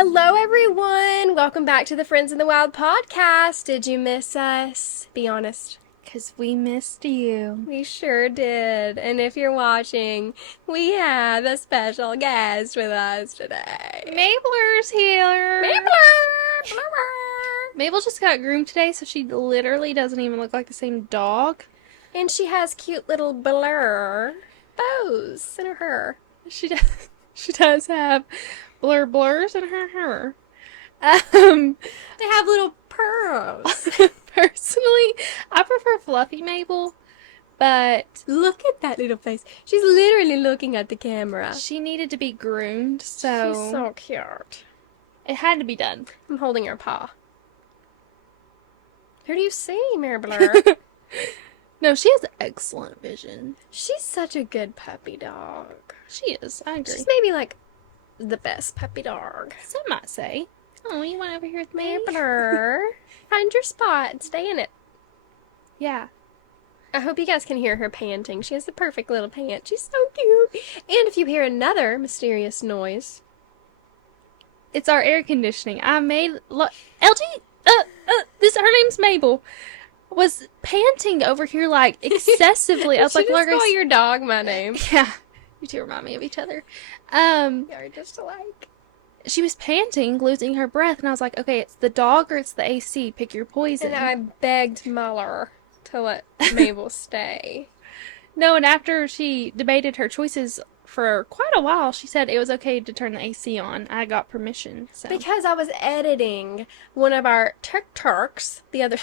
Hello, everyone. Welcome back to the Friends in the Wild podcast. Did you miss us? Be honest. Because we missed you. We sure did. And if you're watching, we have a special guest with us today. Mabler's here. Mabler! Mabel just got groomed today, so she literally doesn't even look like the same dog. And she has cute little blur bows in her hair. She does have blurs in her hair. They have little pearls. Personally, I prefer fluffy Mabel, but Look at that little face. She's literally looking at the camera. she needed to be groomed, so, She's so cute. it had to be done. I'm holding her paw. Who do you see, Maribler? No, she has excellent vision. She's such a good puppy dog. She is, I agree. She's maybe like the best puppy dog. Some might say. Oh, you want over here with me? Maribler, find your spot and stay in it. Yeah. I hope you guys can hear her panting. She has the perfect little pant. She's so cute. And if you hear another mysterious noise, It's our air conditioning. I made LG. Her name's Mabel. Was panting over here like excessively. I was did like, you just Largus. call your dog my name? Yeah, you two remind me of each other. You're just alike. She was panting, losing her breath, and I was like, okay, it's the dog or it's the AC. Pick your poison. And I begged Muller to let Mabel stay. No, and after she debated her choices for quite a while, she said it was okay to turn the AC on. I got permission. So Because I was editing one of our TikToks the other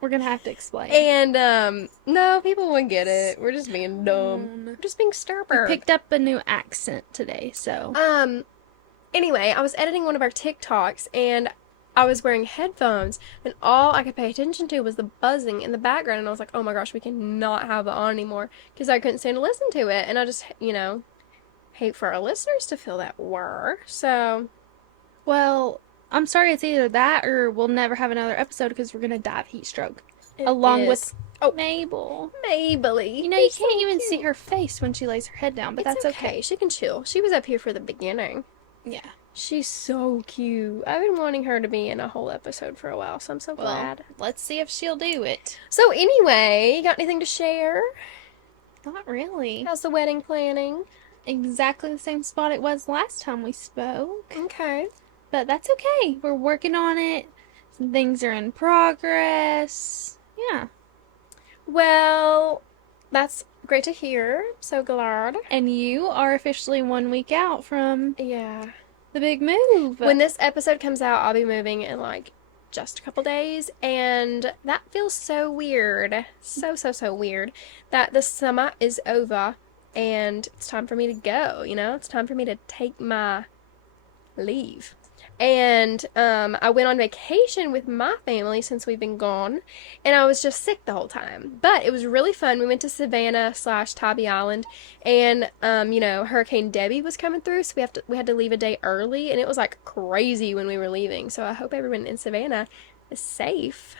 we're gonna have to explain. and no, people wouldn't get it. We're just being dumb. We're just being We stupid. picked up a new accent today, so Anyway, I was editing one of our TikToks and I was wearing headphones and all I could pay attention to was the buzzing in the background and I was like, oh my gosh, we cannot have it on anymore because I couldn't stand to listen to it and I just, hate for our listeners to feel that were. So, well, I'm sorry it's either that or we'll never have another episode because we're gonna die of heat stroke. it Along is- with Oh. Mabel. Maybelline. You know, you can't even see her face when she lays her head down, but It's that's okay. She can chill. She was up here for the beginning. Yeah. She's so cute. I've been wanting her to be in a whole episode for a while, so I'm so Well, glad. let's see if she'll do it. So anyway, you got anything to share? Not really. How's the wedding planning? Exactly the same spot it was last time we spoke. Okay. But that's okay. We're working on it. Some things are in progress. Yeah. Well, that's great to hear. So glad. And you are officially 1 week out from Yeah. the big move. When this episode comes out, I'll be moving in like just a couple days, and that feels so weird. So weird that the summer is over and it's time for me to go, It's time for me to take my leave. And I went on vacation with my family since we've been gone, and I was just sick the whole time. But it was really fun. We went to Savannah/Tybee Island, and Hurricane Debbie was coming through, so we had to leave a day early, and it was like crazy when we were leaving. So I hope everyone in Savannah is safe,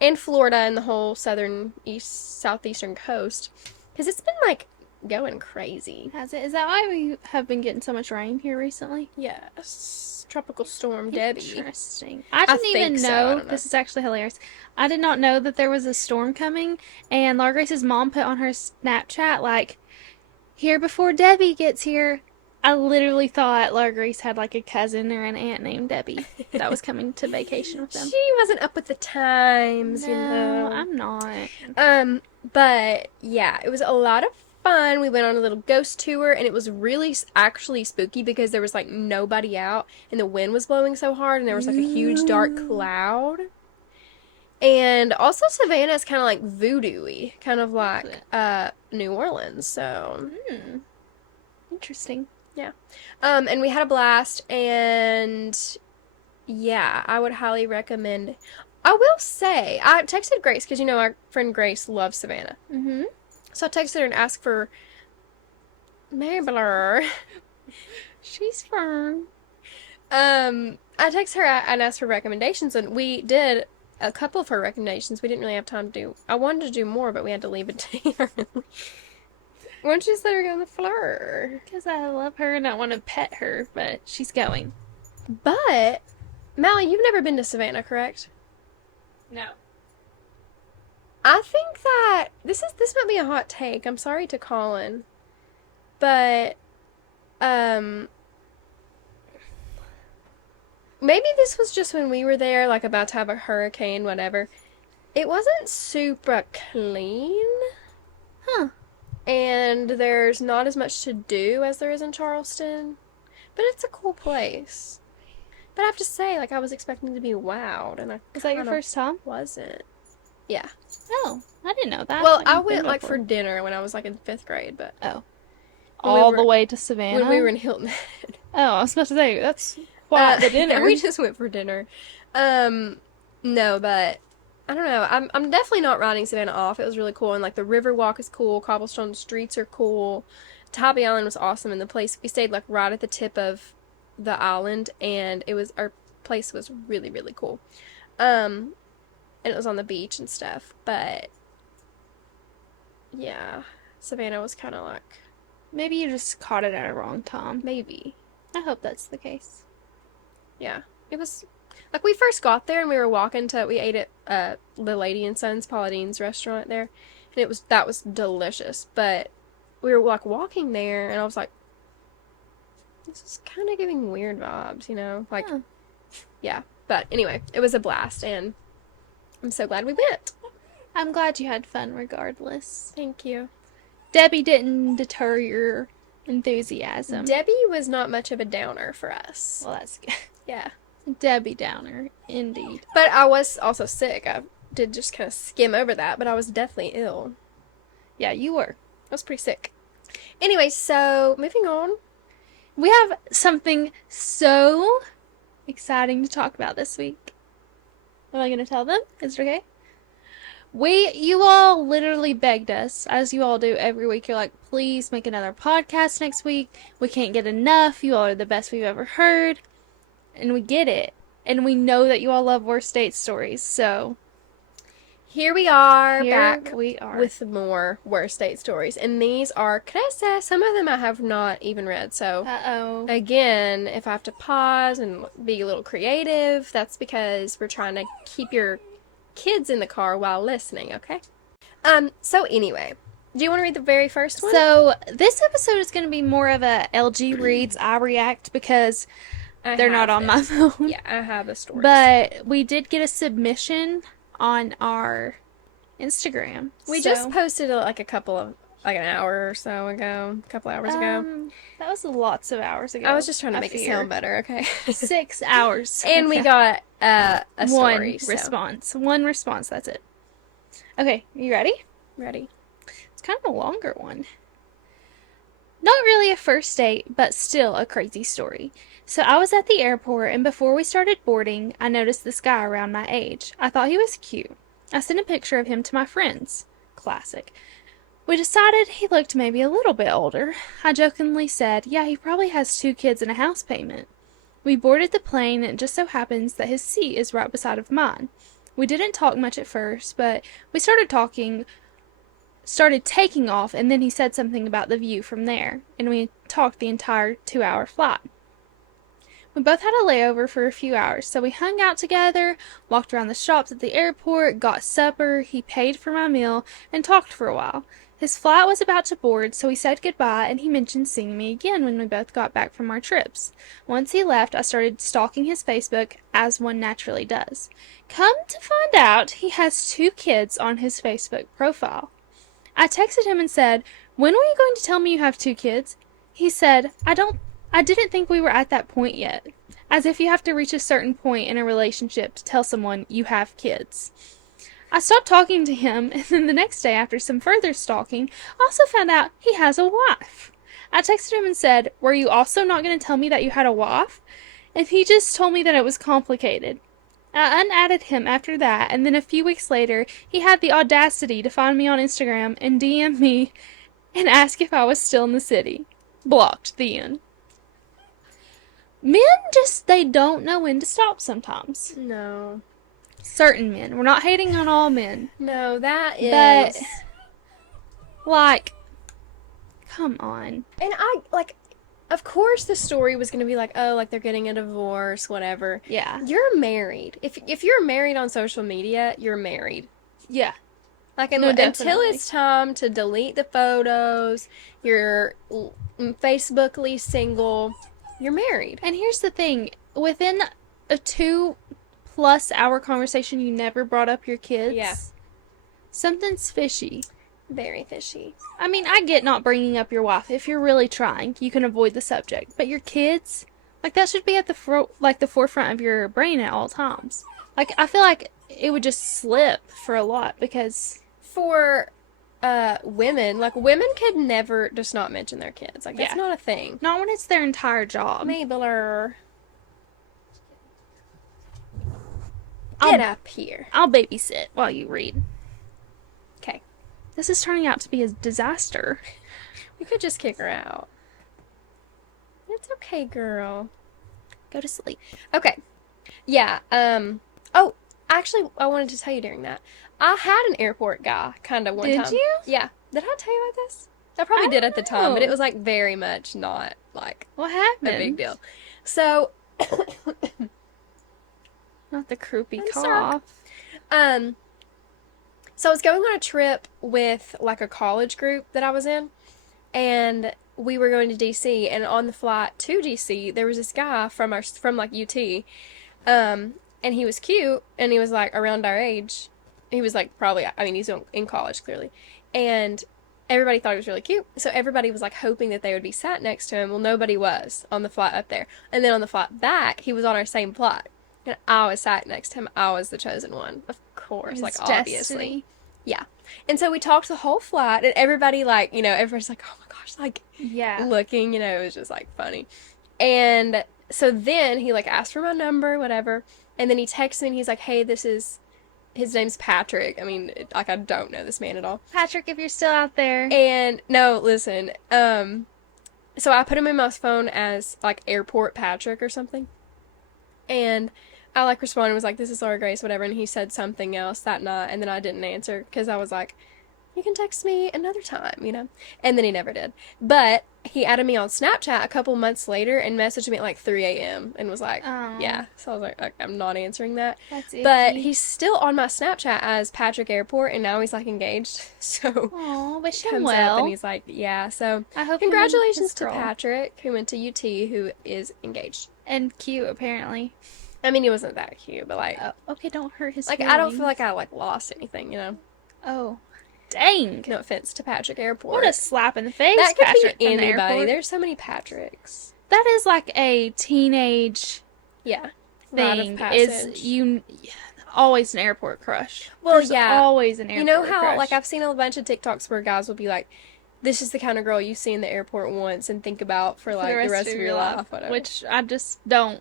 and Florida and the whole southeastern coast, because it's been like going crazy. Has it? Is that why we have been getting so much rain here recently? Yes. Tropical Storm Debbie. Interesting. I didn't even think so. I know. don't know. This is actually hilarious. I did not know that there was a storm coming, and Laura Grace's mom put on her Snapchat, like, here before Debbie gets here. I literally thought Laura Grace had, like, a cousin or an aunt named Debbie that was coming to vacation with them. She wasn't up with the times, No, I'm not. But yeah, it was a lot of fun. We went on a little ghost tour, and it was really actually spooky because there was like nobody out, and the wind was blowing so hard, and there was like a huge dark cloud. And also Savannah is kind of like voodoo-y, kind of like New Orleans. So Interesting. yeah, and we had a blast, and yeah, I would highly recommend. I will say, I texted Grace because our friend Grace loves Savannah. Mm-hmm. So I texted her and asked for Mabler. She's fun. I texted her and asked for recommendations, and we did a couple of her recommendations. We didn't really have time to do. I wanted to do more, but we had to leave it to her. Why don't you just let her go on the floor? Because I love her and I want to pet her, but she's going. But, Mallie, you've never been to Savannah, correct? No. I think that this might be a hot take. I'm sorry to Colin, but um maybe this was just when we were there, like about to have a hurricane, whatever. It wasn't super clean, Huh. and there's not as much to do as there is in Charleston, but it's a cool place. But I have to say, like, I was expecting to be wowed, and I Was that your kinda first time? wasn't. Yeah. Oh, I didn't know that. Well, I You've been went like for before. dinner when I was like in 5th grade, but Oh. when we All were the way to Savannah? when we were in Hilton Head. Oh, I was about to say, that's quite the dinner. We just went for dinner. No, but I don't know. I'm definitely not writing Savannah off. It was really cool, and like the river walk is cool. Cobblestone streets are cool. Tybee Island was awesome, and the place we stayed like right at the tip of the island, and it was our place was really really cool. And it was on the beach and stuff. But yeah, Savannah was kind of like Maybe you just caught it at a wrong time. maybe. I hope that's the case. Yeah, it was like we first got there and we were walking to we ate at the Lady and Sons Paula Deen's restaurant there, and that was delicious. But we were like walking there, and I was like, this is kind of giving weird vibes, you know? Like, Huh. yeah. But anyway, it was a blast, and I'm so glad we went. I'm glad you had fun regardless. Thank you. Debbie didn't deter your enthusiasm. Debbie was not much of a downer for us. Well, that's good. Yeah. Debbie Downer, indeed. But I was also sick. I did just kind of skim over that, but I was deathly ill. Yeah, you were. I was pretty sick. Anyway, so moving on. We have something so exciting to talk about this week. Am I going to tell them? Is it okay? You all literally begged us, as you all do every week. You're like, please make another podcast next week. We can't get enough. You all are the best we've ever heard. And we get it. And we know that you all love worst date stories. So Here we are here back we are. with more worst date stories. And these are, can I say, some of them I have not even read. So, Uh-oh. again, if I have to pause and be a little creative, that's because we're trying to keep your kids in the car while listening, okay? So anyway, do you want to read the very first one? So this episode is going to be more of a LG reads, I react, because they're not on my phone. Yeah, I have the stories. But we did get a submission on our Instagram. We just posted like an hour or so ago, a couple hours ago. That was lots of hours ago. I was just trying to I make it fear. sound better, okay? 6 hours. And we got a story. One response. One response, that's it. Okay, you ready? Ready? It's kind of a longer one. Not really a first date, but still a crazy story. So I was at the airport, and before we started boarding, I noticed this guy around my age. I thought he was cute. I sent a picture of him to my friends. Classic. We decided he looked maybe a little bit older. I jokingly said, yeah, he probably has 2 kids and a house payment. We boarded the plane, and it just so happens that his seat is right beside of mine. We didn't talk much at first, but we started taking off, and then he said something about the view from there, and we talked the entire 2-hour flight. We both had a layover for a few hours, so we hung out together, walked around the shops at the airport, got supper, he paid for my meal, and talked for a while. His flight was about to board, so we said goodbye, and he mentioned seeing me again when we both got back from our trips. Once he left, I started stalking his Facebook, as one naturally does. Come to find out, he has 2 kids on his Facebook profile. I texted him and said, when were you going to tell me you have 2 kids? He said, I didn't think we were at that point yet. As if you have to reach a certain point in a relationship to tell someone you have kids. I stopped talking to him, and then the next day, after some further stalking, I also found out he has a wife. I texted him and said, were you also not going to tell me that you had a wife? And he just told me that it was complicated. I unadded him after that, and then a few weeks later, he had the audacity to find me on Instagram and DM me and ask if I was still in the city. Blocked. The end. Men they don't know when to stop sometimes. No. Certain men. We're not hating on all men. No, that is... But, like, Come on. And I, like, of course the story was going to be like, oh, like they're getting a divorce, whatever. Yeah. You're married. If you're married on social media, you're married. Yeah. Like, No, until definitely. it's time to delete the photos, you're Facebookly single, you're married. And here's the thing, within a 2+ hour conversation, you never brought up your kids. Yeah. Something's fishy. Very fishy. I mean, I get not bringing up your wife. If you're really trying, you can avoid the subject. But your kids, like, that should be at the forefront of your brain at all times. Like, I feel like it would just slip for a lot because For women, like, women could never just not mention their kids. Like, that's Yeah. not a thing. not when it's their entire job. Mabler, I'll- get up here. I'll babysit while you read. Okay. This is turning out to be a disaster. We could just kick her out. It's okay, girl. Go to sleep. Okay. Yeah, oh, actually, I wanted to tell you during that. I had an airport guy kind of one Did time. you? Yeah. Did I tell you about this? I probably I did don't at the time, but know. it was like very much not like What a happened? big deal. So, Not the croupy I'm cough. um, so I was going on a trip with like a college group that I was in, and we were going to DC, and on the flight to DC, there was this guy from like UT, and he was cute, and he was like around our age. He was like probably, I mean, he's in college clearly, and everybody thought he was really cute. So everybody was like hoping that they would be sat next to him. Well, nobody was on the flight up there, and then on the flight back, he was on our same flight, and I was sat next to him. I was the chosen one, of course, It's like destiny. obviously. Yeah. And so we talked the whole flight, and everybody, like, everybody's like, oh my gosh, like, Yeah. looking, it was just, like, funny. And so then he, like, asked for my number, whatever, and then he texts me, and he's like, hey, his name's Patrick. I mean, like, I don't know this man at all. Patrick, if you're still out there. And, no, listen, so I put him in my phone as, like, Airport Patrick or something, and I, like, responded and was like, this is Laura Grace, whatever, and he said something else that night, and then I didn't answer, because I was like, you can text me another time, and then he never did. But he added me on Snapchat a couple months later and messaged me at, like, 3 a.m. and was like, Oh. yeah, so I was like, okay, I'm not answering that. That's But icky. he's still on my Snapchat as Patrick Airport, and now he's, like, engaged, so Aw, wish him comes up well. and he's like, yeah, so I hope him and congratulations his to girl. Patrick, who went to UT, who is engaged. And cute, apparently. I mean, he wasn't that cute, but, like, Okay, don't hurt his like, I don't feel feelings. like I, like, lost anything. Oh, dang. No offense to Patrick Airport. What a slap in the face, That could Patrick, be from the anybody. airport. There's so many Patricks. That is like a teenage Yeah. Rite of thing. passage. Always an airport crush. Well, There's yeah. always an airport You know how, crush. like, I've seen a bunch of TikToks where guys will be like, this is the kind of girl you see in the airport once and think about for, like, the rest of your life, whatever. Which I just don't.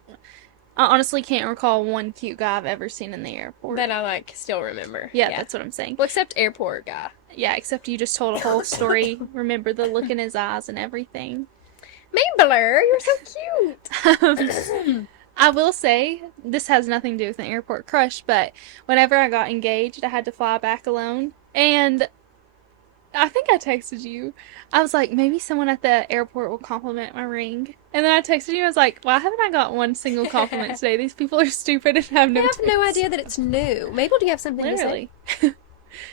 I honestly can't recall one cute guy I've ever seen in the airport. That I, like, still remember. Yeah, that's what I'm saying. Well, except airport guy. Yeah, except you just told a whole story. Remember the look in his eyes and everything. Mabler, you're so cute. I will say, this has nothing to do with an airport crush, but whenever I got engaged, I had to fly back alone. And I think I texted you. I was like, maybe someone at the airport will compliment my ring. And then I texted you, I was like, why haven't I got one single compliment today? These people are stupid and have I no have no taste. idea that it's new. Mabel, do you have something to say? Literally.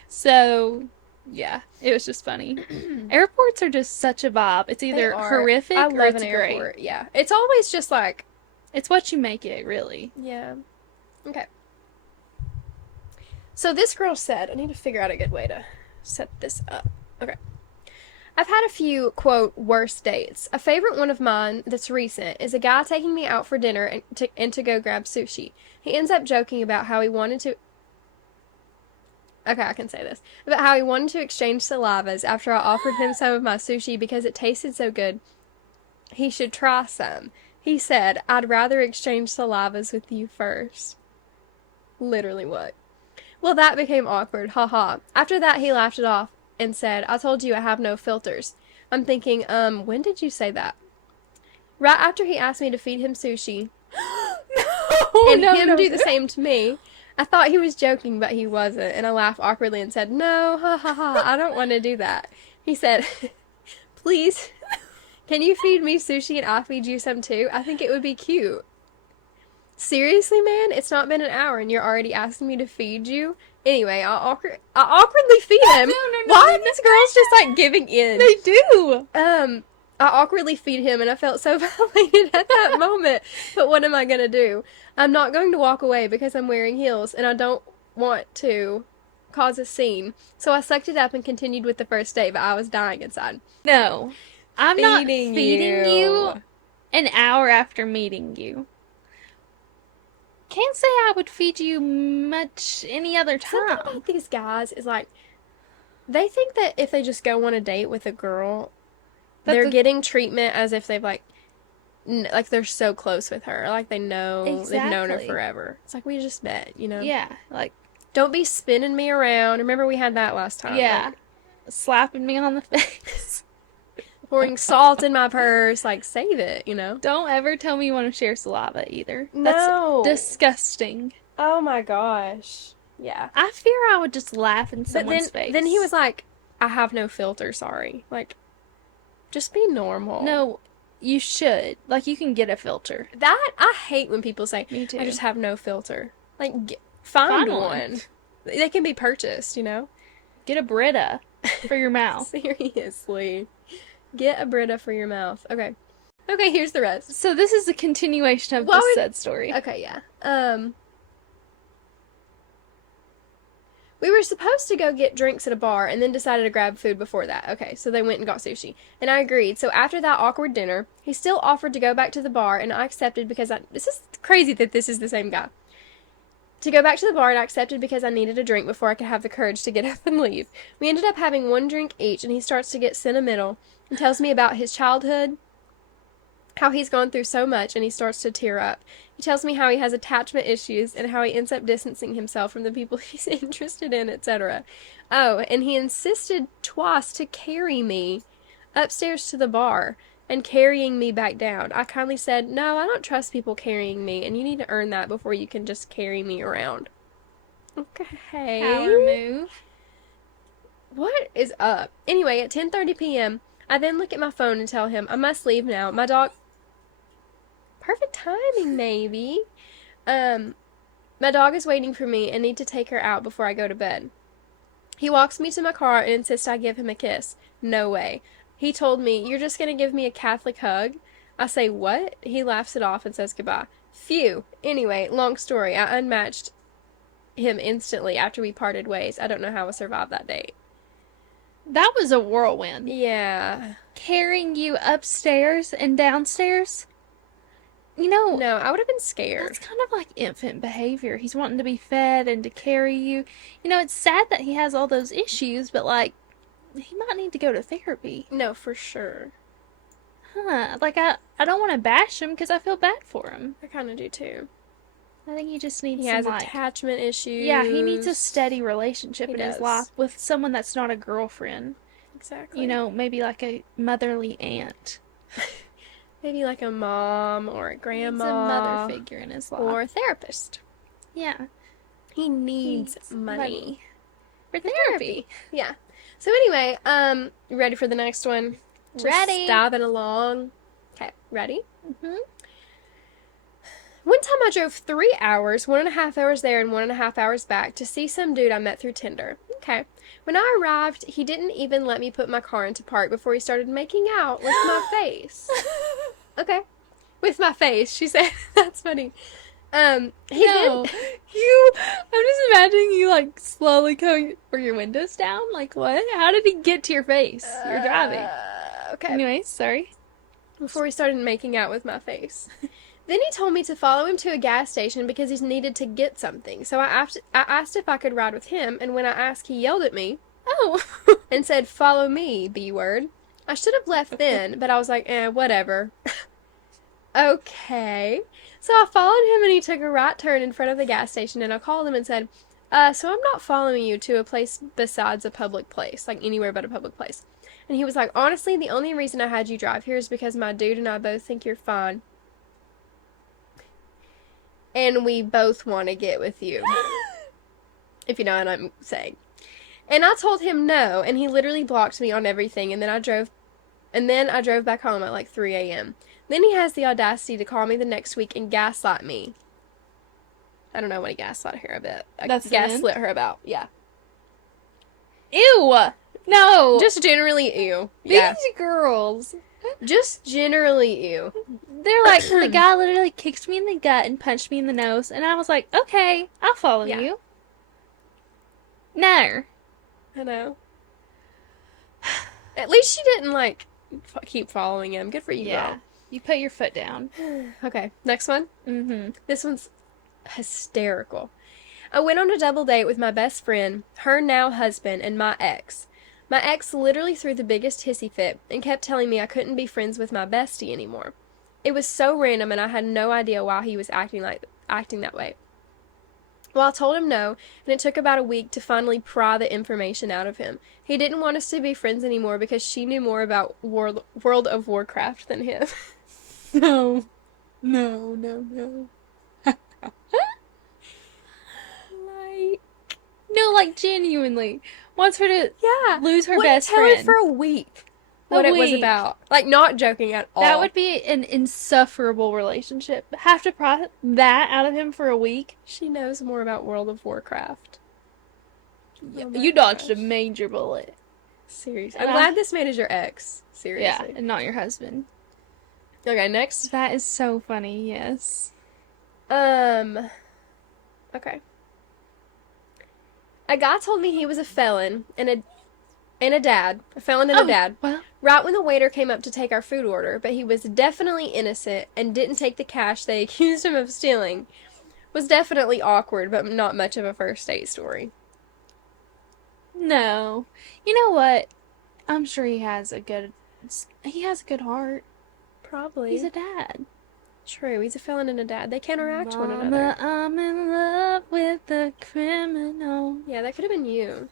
So, yeah, it was just funny. Airports are just such a vibe. It's They either are. horrific I or love it's an great. airport. Yeah. It's always just like, It's what you make it, really. yeah. Okay. So this girl said, I need to figure out a good way to set this up. Okay. I've had a few, quote, worst dates. A favorite one of mine that's recent is a guy taking me out for dinner and to go grab sushi. He ends up joking about how he wanted to... Okay, I can say this. About how he wanted to exchange salivas after I offered him some of my sushi because it tasted so good. He should try some. He said, I'd rather exchange salivas with you first. Literally what? Well, that became awkward, haha. After that, he laughed it off and said, I told you I have no filters. I'm thinking, when did you say that? Right after he asked me to feed him sushi, and him do the same to me, I thought he was joking, but he wasn't, and I laughed awkwardly and said, no, ha ha ha, I don't want to do that. He said, Please, can you feed me sushi and I'll feed you some too? I think it would be cute. Seriously, man? It's not been an hour and you're already asking me to feed you? Anyway, I awkwardly feed him. No, Why are these girls just like giving in? They do. I awkwardly feed him and I felt so violated at that moment. But what am I gonna do? I'm not going to walk away because I'm wearing heels and I don't want to cause a scene. So I sucked it up and continued with the first date, but I was dying inside. No. I'm not Feeding feeding you an hour after meeting you. Can't say I would feed you much any other Something time. about these guys is like, they think that if they just go on a date with a girl, they're getting treatment as if they've like they're so close with her, like they've known her Exactly. forever. It's like we just met, you know? Yeah, like, Don't be spinning me around. Remember we had that last time. yeah, Like, slapping me on the face. pouring salt in my purse. Like, save it, you know? Don't ever tell me you want to share saliva either. No. That's disgusting. Oh my gosh. Yeah. I fear I would just laugh in But someone's face. then he was like, I have no filter, sorry. Like, just be normal. No, you should. Like, you can get a filter. That, I hate when people say, Me too. I just have no filter. Like, find Find one. one. They can be purchased, you know? Get a Brita for your mouth. Seriously. Get a Brita for your mouth. Okay. Okay, here's the rest. So this is a continuation of What this would- said story. Okay, yeah. We were supposed to go get drinks at a bar and then decided to grab food before that. Okay, so they went and got sushi. And I agreed. So after that awkward dinner, he still offered to go back to the bar and I accepted because this is crazy that this is the same guy. To go back to the bar and I accepted because I needed a drink before I could have the courage to get up and leave. We ended up having one drink each and he starts to get sentimental and tells me about his childhood, how he's gone through so much, and he starts to tear up. He tells me how he has attachment issues and how he ends up distancing himself from the people he's interested in, etc. Oh, and he insisted twice to carry me upstairs to the bar and carrying me back down. I kindly said, no, I don't trust people carrying me, and you need to earn that before you can just carry me around. Okay. Power move. What is up? Anyway, at 10:30 p.m., I then look at my phone and tell him, I must leave now. My dog... Perfect timing, maybe. My dog is waiting for me and need to take her out before I go to bed. He walks me to my car and insists I give him a kiss. No way. He told me, you're just going to give me a Catholic hug? I say, what? He laughs it off and says goodbye. Phew. Anyway, long story. I unmatched him instantly after we parted ways. I don't know how I survived that date. That was a whirlwind. Yeah. Carrying you upstairs and downstairs? You know, No, I would have been scared. that's kind of like infant behavior. He's wanting to be fed and to carry you. You know, it's sad that he has all those issues, but like, he might need to go to therapy. No, for sure. Huh. Like, I don't want to bash him because I feel bad for him. I kind of do too. I think he just needs He some, has like, attachment issues. yeah, he needs a steady relationship He in his does. life with someone that's not a girlfriend. Exactly. You know, maybe like a motherly aunt. Maybe like a mom or a He's grandma. a mother figure in his life. Or a therapist. Yeah. He needs Needs money. For therapy. Yeah. So anyway, ready for the next one? Just Ready. Diving along. Okay, ready? Mm-hmm. One time I drove 3 hours, 1.5 hours there and 1.5 hours back to see some dude I met through Tinder. Okay. When I arrived, he didn't even let me put my car into park before he started making out with my face. Okay. With my face, she said. That's funny. He No, didn't. I'm just imagining you like slowly going for your windows down. Like what? How did he get to your face? You're driving. Okay. Anyways, sorry. Before he started making out with my face. Then he told me to follow him to a gas station because he needed to get something. So I asked if I could ride with him, and when I asked, he yelled at me Oh. and said, "Follow me, B-word." I should have left then, but I was like, whatever. Okay. So I followed him and he took a right turn in front of the gas station and I called him and said, so I'm not following you to a place besides a public place, like anywhere but a public place. And he was like, honestly, the only reason I had you drive here is because my dude and I both think you're fine. And we both want to get with you. If you know what I'm saying. And I told him no, and he literally blocked me on everything, and then I drove And then I drove back home at like 3 a.m. Then he has the audacity to call me the next week and gaslight me. I don't know what he gaslit her about. I That's gaslit her about. Yeah. Ew! No! Just generally ew. These Yeah. girls. Just generally ew. They're like, the guy literally kicked me in the gut and punched me in the nose, and I was like, okay, I'll follow Yeah. you. No. I know. At least she didn't, like, keep following him. Good for you, Yeah. You put your foot down. girl. Okay, next one. Mm-hmm. This one's hysterical. I went on a double date with my best friend, her now husband, and my ex. My ex literally threw the biggest hissy fit and kept telling me I couldn't be friends with my bestie anymore. It was so random and I had no idea why he was acting that way. Well, I told him no, and it took about a week to finally pry the information out of him. He didn't want us to be friends anymore because she knew more about World of Warcraft than him. No. No. Like, genuinely. Wants her to lose her best tell friend. her for a week what it was about. Like, not joking at all. That would be an insufferable relationship. Have to pry that out of him for a week. She knows more about World of Warcraft. Oh my You dodged a gosh. major bullet. Seriously. And I'm glad this man is your ex. Seriously. Yeah, and not your husband. Okay, next. That is so funny, yes. Okay. A guy told me he was a felon and a dad. A felon and a dad. Well, Right when the waiter came up to take our food order, but he was definitely innocent and didn't take the cash they accused him of stealing. Was definitely awkward, but not much of a first date story. no. You know what? I'm sure he has a good heart. Probably. He's a dad. True, he's a felon and a dad. They counteract one Mama, another. I'm in love with a criminal. Yeah, that could have been you.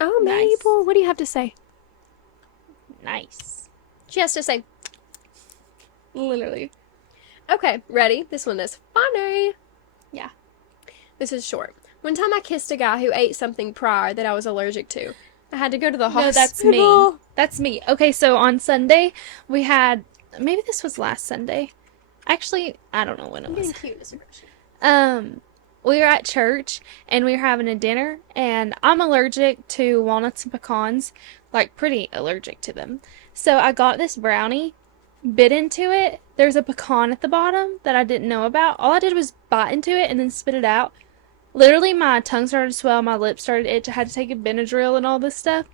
Oh, Nice. Mabel, what do you have to say? Nice. She has to say. Literally. Okay, ready? This one is funny. Yeah. This is short. One time I kissed a guy who ate something prior that I was allergic to. I had to go to the hospital. No, that's me. That's me. Okay, so on Sunday, we had, maybe this was last Sunday. Actually, I don't know when it I'm was. getting cute as a person. We were at church and we were having a dinner, and I'm allergic to walnuts and pecans, like pretty allergic to them. So I got this brownie, bit into it. There's a pecan at the bottom that I didn't know about. All I did was bite into it and then spit it out. Literally, my tongue started to swell, my lips started to itch. I had to take a Benadryl and all this stuff.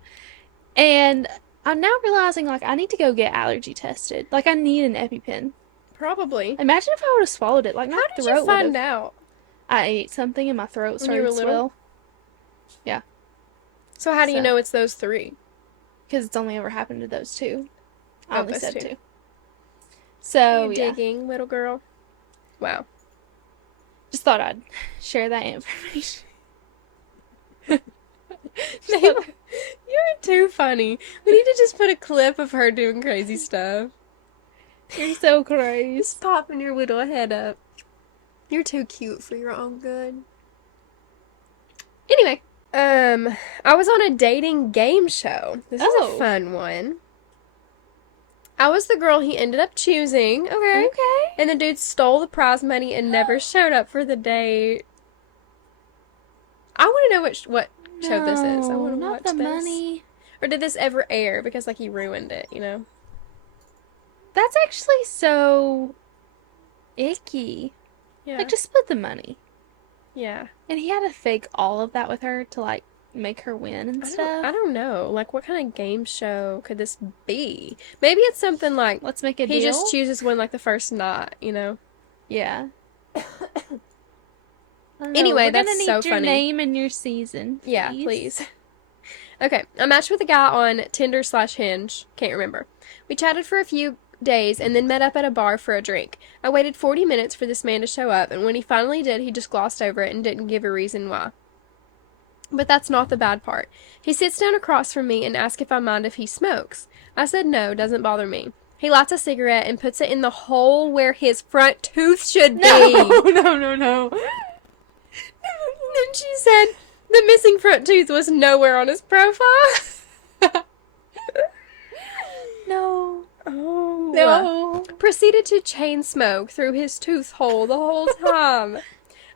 And I'm now realizing, like, I need to go get allergy tested. Like, I need an EpiPen. Probably. Imagine if I would have swallowed it. Like, my How did throat you find would've- out? I ate something and my throat When you started were to little? swell. Yeah. So how do you So- know it's those three? Because it's only ever happened to those two. I Oh, only those said two. two. So, You yeah. digging, little girl. Wow. Just thought I'd share that information. You're too funny. We need to just put a clip of her doing crazy stuff. You're so crazy. Just popping your little head up. You're too cute for your own good. Anyway, I was on a dating game show. This is Oh. a fun one. I was the girl he ended up choosing. Okay. Okay. And the dude stole the prize money and never showed up for the date. I want to know what show this is. I want to not watch the this. money. Or did this ever air? Because like he ruined it, you know? That's actually so icky. Yeah. Like, just split the money. Yeah. And he had to fake all of that with her to, like, make her win and I stuff. don't know. Like, what kind of game show could this be? Maybe it's something like Let's make a he deal. just chooses one like the first night, you know? Yeah. I don't know. Anyway, We're that's gonna need so your funny. name and your season. Yeah, please. Okay, I matched with a guy on Tinder/Hinge. Can't remember. We chatted for a few days and then met up at a bar for a drink. I waited 40 minutes for this man to show up, and when he finally did, he just glossed over it and didn't give a reason why. But that's not the bad part. He sits down across from me and asks if I mind if he smokes. I said no, doesn't bother me. He lights a cigarette and puts it in the hole where his front tooth should be. No. Then she said the missing front tooth was nowhere on his profile. No. Proceeded to chain smoke through his tooth hole the whole time.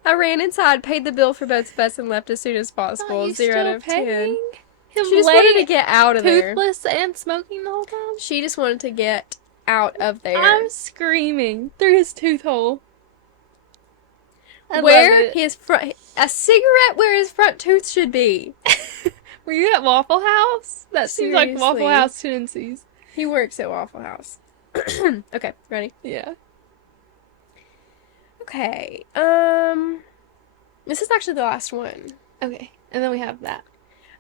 I ran inside, paid the bill for both of us, and left as soon as Are possible. you 0 out still of 10. paying him She just wanted to late, get out of there. toothless, and smoking the whole time? She just wanted to get out of there. I'm screaming through his tooth hole. I where love it. his front, a cigarette where his front tooth should be. Were you at Waffle House? That seems like Waffle Seriously. House tendencies. He works at Waffle House. Okay, ready? Yeah. Okay. This is actually the last one. Okay. And then we have that.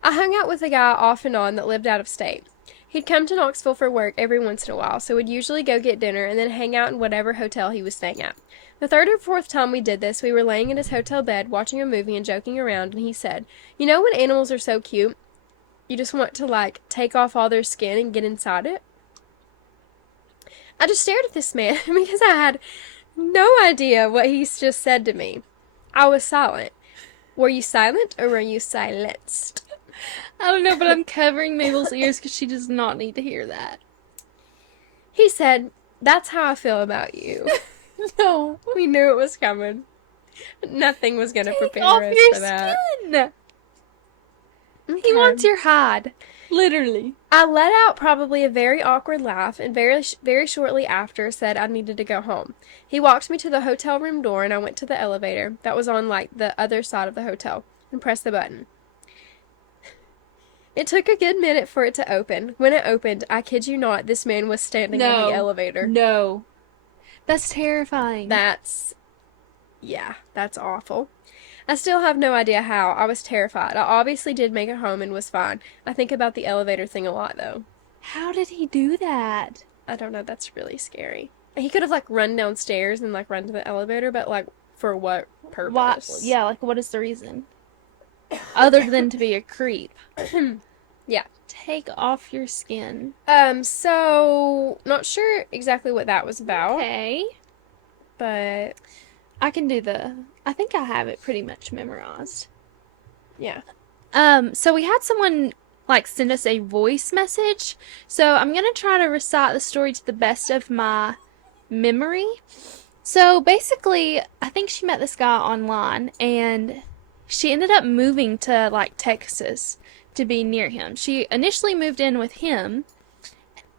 I hung out with a guy off and on that lived out of state. He'd come to Knoxville for work every once in a while, so we'd usually go get dinner and then hang out in whatever hotel he was staying at. The third or fourth time we did this, we were laying in his hotel bed, watching a movie and joking around, and he said, "You know when animals are so cute, you just want to, like, take off all their skin and get inside it?" I just stared at this man because I had no idea what he just said to me. I was silent. Were you silent or were you silenced? I don't know, but I'm covering Mabel's ears because she does not need to hear that. He said, "That's how I feel about you." No. We knew it was coming. Nothing was going to Take prepare off us your for that. skin. He Okay. wants your hide. Literally. I let out probably a very awkward laugh and very shortly after said I needed to go home. He walked me to the hotel room door and I went to the elevator that was on like the other side of the hotel and pressed the button. It took a good minute for it to open. When it opened, I kid you not, this man was standing in the elevator. No. That's terrifying. That's awful. I still have no idea how. I was terrified. I obviously did make it home and was fine. I think about the elevator thing a lot, though. How did he do that? I don't know. That's really scary. He could have, like, run downstairs and, like, run to the elevator, but, like, for what purpose? Why? Yeah, like, what is the reason? Other than to be a creep. Yeah. Take off your skin. So, not sure exactly what that was about, Okay. but, I can do I think I have it pretty much memorized. yeah. So we had someone like send us a voice message. So I'm gonna try to recite the story to the best of my memory. So basically, I think she met this guy online and she ended up moving to like Texas to be near him. She initially moved in with him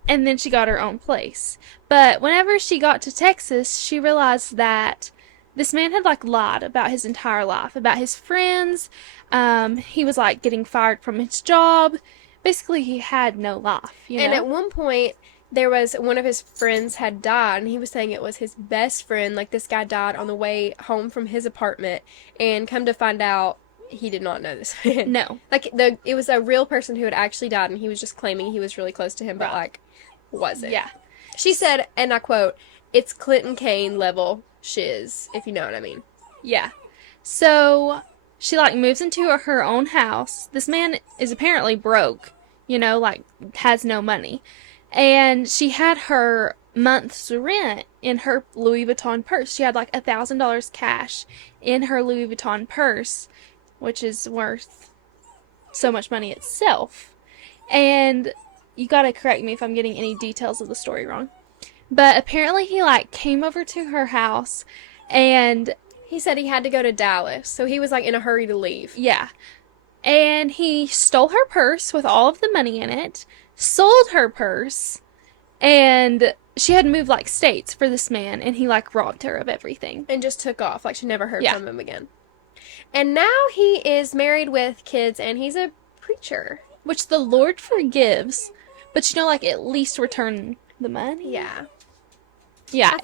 and then she got her own place. But whenever she got to Texas, she realized that this man had like lied about his entire life, about his friends. He was like getting fired from his job. Basically, he had no life, you know? And at one point, there was one of his friends had died, and he was saying it was his best friend. Like, this guy died on the way home from his apartment, and come to find out, he did not know this man. No. Like, it was a real person who had actually died, and he was just claiming he was really close to him, but, like, wasn't. Yeah. She said, and I quote, "It's Clinton Kane level shiz," if you know what I mean. Yeah. So she like moves into her own house. This man is apparently broke, you know, like has no money. And she had her month's rent in her Louis Vuitton purse. She had like $1,000 cash in her Louis Vuitton purse, which is worth so much money itself. And you gotta correct me if I'm getting any details of the story wrong. But apparently he like came over to her house and He said he had to go to Dallas, so he was, like, in a hurry to leave. yeah. And he stole her purse with all of the money in it, sold her purse, and she had moved like states for this man and he like robbed her of everything. And just took off, like she never heard Yeah. from him again. And now he is married with kids, and he's a preacher. Which the Lord forgives, but you know, like at least return the money. Yeah. Yeah,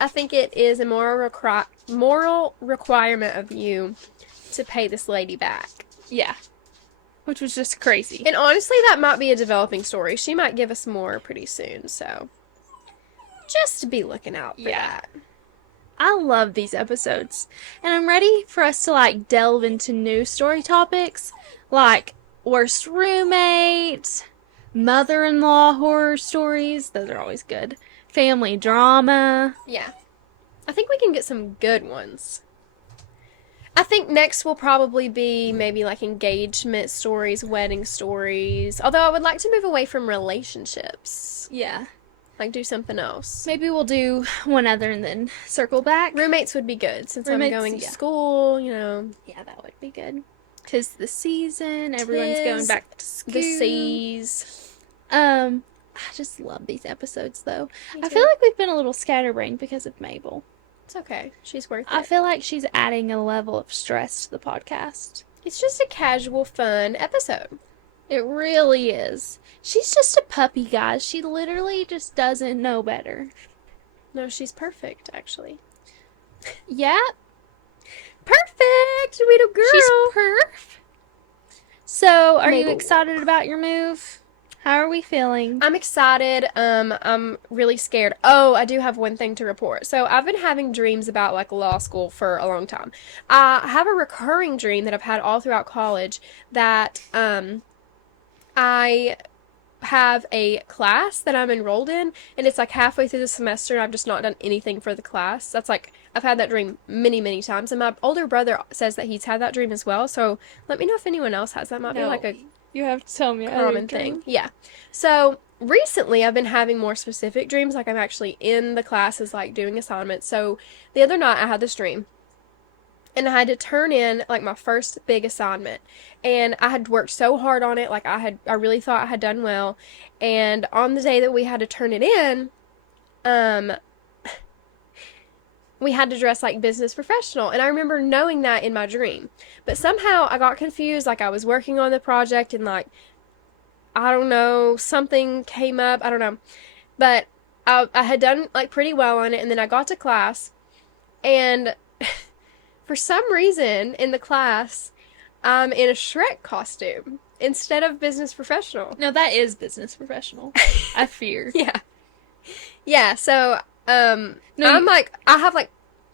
I think it is a moral requirement of you to pay this lady back. yeah. Which was just crazy. And honestly, that might be a developing story. She might give us more pretty soon, so just be looking out for Yeah. that. I love these episodes. And I'm ready for us to like delve into new story topics like worst roommate, mother-in-law horror stories. Those are always good. Family drama. Yeah. I think we can get some good ones. I think next will probably be maybe like engagement stories, wedding stories. Although I would like to move away from relationships. Yeah. Like, do something else. Maybe we'll do one other and then circle back. Roommates would be good since I'm Roommates, going to yeah. school, you know. Yeah, that would be good. 'Tis the season. Everyone's going Tis back to school. The seas. I just love these episodes, though. Me I too. feel like we've been a little scatterbrained because of Mabel. It's okay. She's worth I it. feel like she's adding a level of stress to the podcast. It's just a casual, fun episode. It really is. She's just a puppy, guys. She literally just doesn't know better. No, she's perfect, actually. Yeah, Perfect! Little girl! she's perf. So, are you Mabel. excited about your move? How are we feeling? I'm excited. I'm really scared. Oh, I do have one thing to report. So I've been having dreams about like law school for a long time. I have a recurring dream that I've had all throughout college that I have a class that I'm enrolled in, and it's like halfway through the semester and I've just not done anything for the class. That's like I've had that dream many, many times, and my older brother says that he's had that dream as well. So let me know if anyone else has. That might be like a You have to tell me. common thing. Yeah. So recently I've been having more specific dreams, like I'm actually in the classes, like doing assignments. So the other night I had this dream and I had to turn in like my first big assignment, and I had worked so hard on it. Like I really thought I had done well. And on the day that we had to turn it in, um, we had to dress like business professional. And I remember knowing that in my dream. But somehow I got confused. Like I was working on the project and like, I don't know, something came up. I don't know. But I had done like pretty well on it. And then I got to class, and for some reason in the class, I'm in a Shrek costume instead of business professional. No, that is business professional. I fear. Yeah. Yeah, so No, I'm like I have like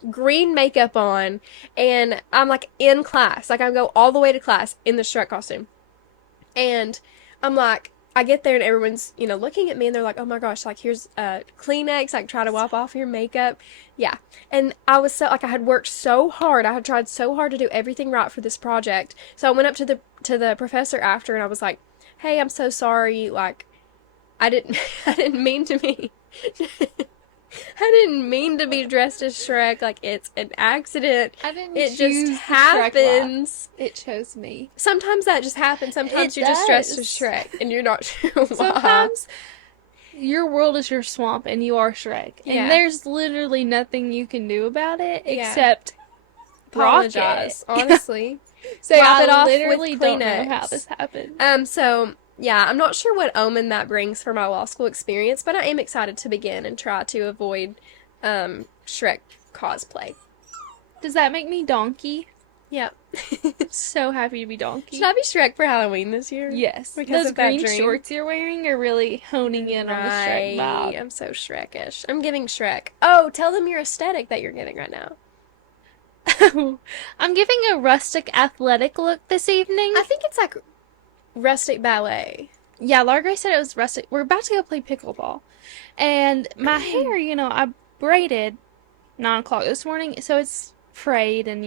green makeup on, and I'm like in class. Like I go all the way to class in the Shrek costume. And I'm like I get there and everyone's, you know, looking at me and they're like, "Oh my gosh, like here's Kleenex, like try to wipe off your makeup." Yeah. And I was so like I had worked so hard. I had tried so hard to do everything right for this project. So I went up to the professor after and I was like, "Hey, I'm so sorry. Like I didn't I didn't mean to be I didn't mean to be dressed as Shrek. Like it's an accident. I didn't It choose just the Shrek happens." It chose me. Sometimes that just happens. Sometimes It you're just dressed as does. Shrek and you're not sure why. Sometimes your world is your swamp and you are Shrek. And Yeah. there's literally nothing you can do about it Yeah. except Apologize, rock it. honestly. So Wipe I it off literally with don't know Kleenex. how this happened. So yeah, I'm not sure what omen that brings for my law school experience, but I am excited to begin and try to avoid Shrek cosplay. Does that make me Donkey? Yep. So happy to be Donkey. Should I be Shrek for Halloween this year? Yes. Because Those of that green dream? shorts you're wearing are really honing in on the Shrek Right. vibe. I'm so Shrekish. I'm giving Shrek. Oh, tell them your aesthetic that you're giving right now. I'm giving a rustic athletic look this evening. I think it's like rustic ballet. Yeah, Laura said it was rustic. We're about to go play pickleball. And my hair, I braided 9 o'clock this morning, so it's frayed and,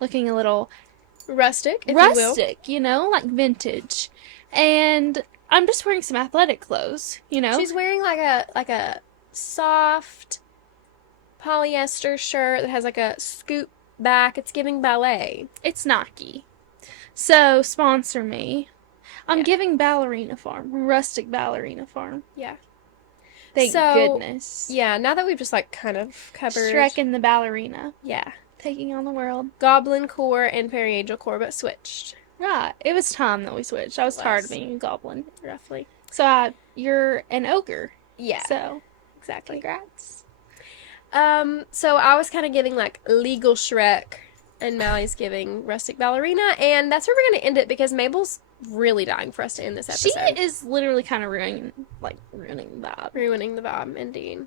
looking a little Rustic, if you will. rustic, like vintage. And I'm just wearing some athletic clothes, She's wearing like a soft polyester shirt that has like a scoop back. It's giving ballet. It's Nike. So, sponsor me. I'm Yeah. giving Ballerina Farm, rustic Ballerina Farm. Yeah. Thank So, goodness. Yeah, now that we've just like kind of covered Shrek and the Ballerina, yeah, taking on the world. Goblin Core and Fairy Angel Core, but switched Right. It was time that we switched. I was tired of Was. being a goblin. roughly. So, you're an ogre. Yeah, So, exactly. congrats. So I was kind of giving like legal Shrek, and Mally's giving rustic ballerina, and that's where we're gonna end it because Mabel's really dying for us to end this She episode. is literally kind of ruining the vibe. Ruining the vibe, indeed.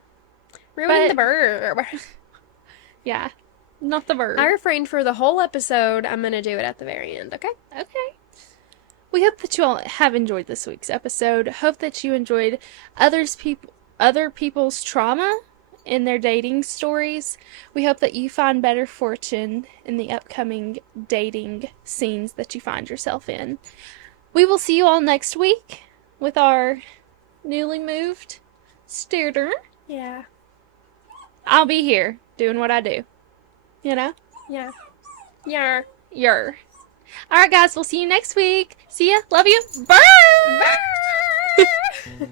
Ruining the verb. Yeah. Not the verb. I refrained for the whole episode. I'm gonna do it at the very end, okay? Okay. We hope that you all have enjoyed this week's episode. Hope that you enjoyed other people's trauma in their dating stories. We hope that you find better fortune in the upcoming dating scenes that you find yourself in. We will see you all next week with our newly moved Studer. Yeah. I'll be here doing what I do. You know? Yeah. Yeah. Yer. All right, guys. We'll see you next week. See ya. Love you. Bye. Bye.